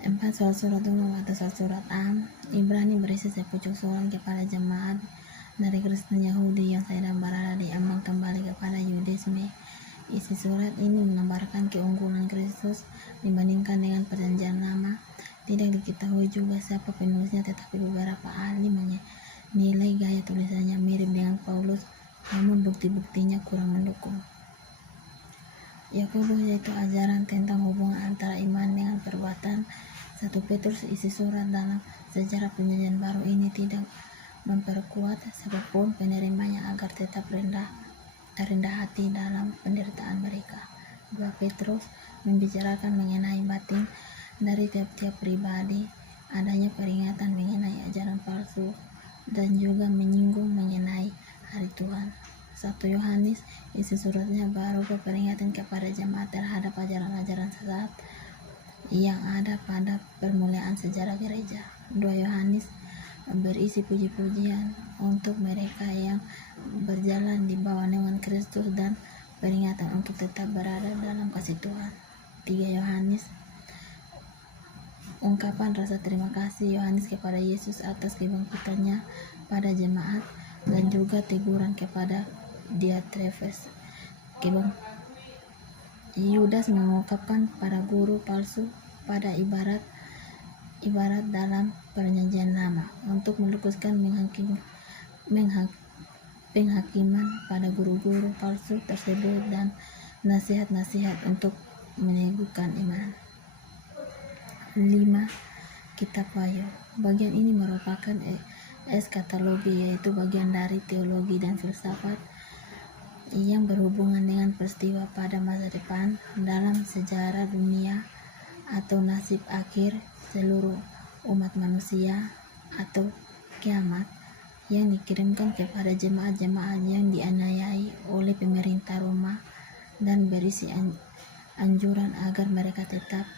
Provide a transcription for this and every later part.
4. Soal surat umum atau soal surat am. Ibrani berisi sepucuk surat kepada jemaat dari Kristen Yahudi yang sedang berada di ambang kembali kepada Yudisme. Isi surat ini menambahkan keunggulan Kristus dibandingkan dengan perjanjian lama. Tidak diketahui juga siapa penulisnya, tetapi beberapa ahli menilai gaya tulisannya mirip dengan Paulus, namun bukti-buktinya kurang mendukung. Yakobus, yaitu ajaran tentang hubungan antara iman dengan perbuatan. 1 Petrus, isi surat dalam sejarah perjanjian baru ini tidak memperkuat siapapun penerimanya agar tetap rendah hati dalam penderitaan mereka. 2 Petrus membicarakan mengenai batin dari tiap-tiap pribadi, adanya peringatan mengenai ajaran palsu, dan juga menyinggung mengenai hari Tuhan. 1 Yohanes, isi suratnya berupa peringatan kepada jemaat terhadap ajaran-ajaran sesat yang ada pada permulaan sejarah gereja. 2 Yohanes berisi puji-pujian untuk mereka yang berjalan di bawah naungan Kristus dan peringatan untuk tetap berada dalam kasih Tuhan. 3 Yohanes, ungkapan rasa terima kasih Yohanes kepada Yesus atas kebangkitannya pada jemaat, dan juga teguran kepada Diotrephes. Yudas mengungkapkan para guru palsu pada ibarat dalam perjanjian lama untuk melukiskan penghakiman pada guru-guru palsu tersebut dan nasihat-nasihat untuk meneguhkan iman. 5. Kitab Wahyu. Bagian ini merupakan eskatologi, yaitu bagian dari teologi dan filsafat yang berhubungan dengan peristiwa pada masa depan dalam sejarah dunia atau nasib akhir seluruh umat manusia atau kiamat, yang dikirimkan kepada jemaat-jemaat yang dianiayai oleh pemerintah Roma dan berisi anjuran agar mereka tetap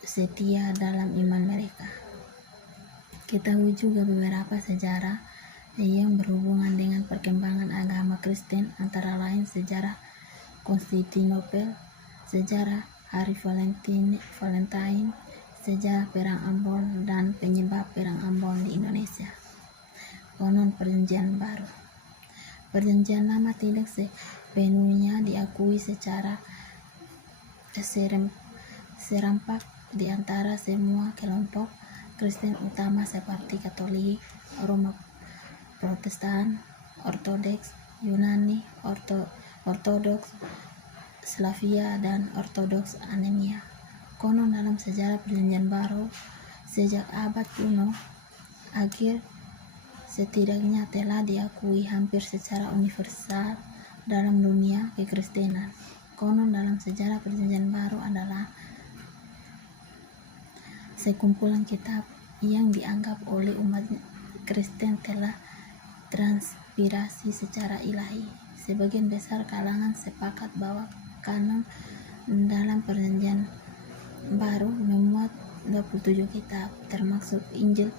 setia dalam iman mereka. Ketahui juga beberapa sejarah yang berhubungan dengan perkembangan agama Kristen, antara lain sejarah Konstantinopel, sejarah Hari Valentine, sejarah Perang Ambon, dan penyebab Perang Ambon di Indonesia. Konon Perjanjian Baru. Perjanjian Lama tidak sepenuhnya diakui secara serempak di antara semua kelompok Kristen utama seperti Katolik, Roma Protestan, Ortodoks, Yunani, Ortodoks Slavia, dan Ortodoks Armenia. Konon dalam sejarah perjanjian baru, sejak abad kuno akhir, setidaknya telah diakui hampir secara universal dalam dunia kekristenan. Konon dalam sejarah perjanjian baru adalah sekumpulan kitab yang dianggap oleh umat Kristen telah transpirasi secara ilahi. Sebagian besar kalangan sepakat bahwa kanon dalam perjanjian baru memuat 27 kitab, termasuk Injil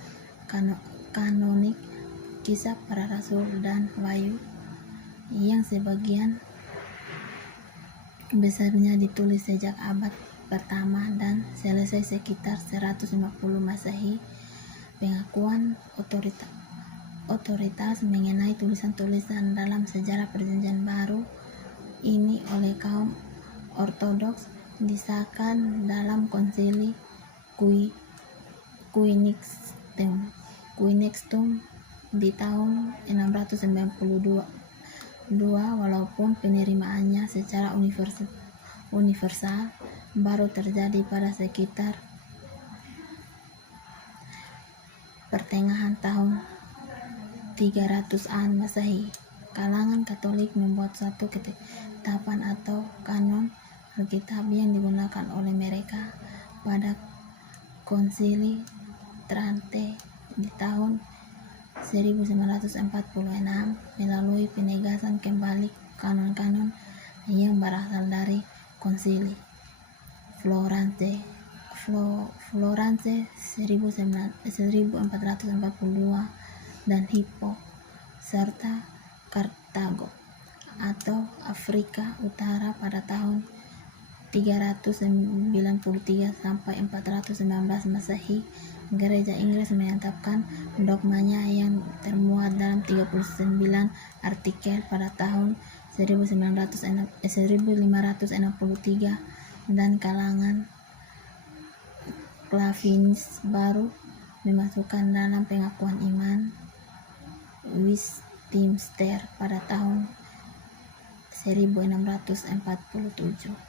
kanonik, Kisah Para Rasul, dan Wahyu, yang sebagian besarnya ditulis sejak abad pertama dan selesai sekitar 150 Masehi. Pengakuan otoritas mengenai tulisan-tulisan dalam sejarah perjanjian baru ini oleh kaum Ortodoks disahkan dalam Konsili Quinikstum di tahun 692, walaupun penerimaannya secara universal baru terjadi pada sekitar pertengahan tahun 300-an Masehi. Kalangan Katolik membuat suatu ketetapan atau kanon Alkitab yang digunakan oleh mereka pada Konsili Trante di tahun 1946 melalui penegasan kembali kanon-kanon yang berasal dari Konsili Florence 1442 dan Hippo, serta Kartago atau Afrika Utara pada tahun 393 sampai 419 Masehi, Gereja Inggris menetapkan dogmanya yang termuat dalam 39 artikel pada tahun 1563, dan kalangan Calvinis baru memasukkan dalam pengakuan iman Westminster pada tahun 1647.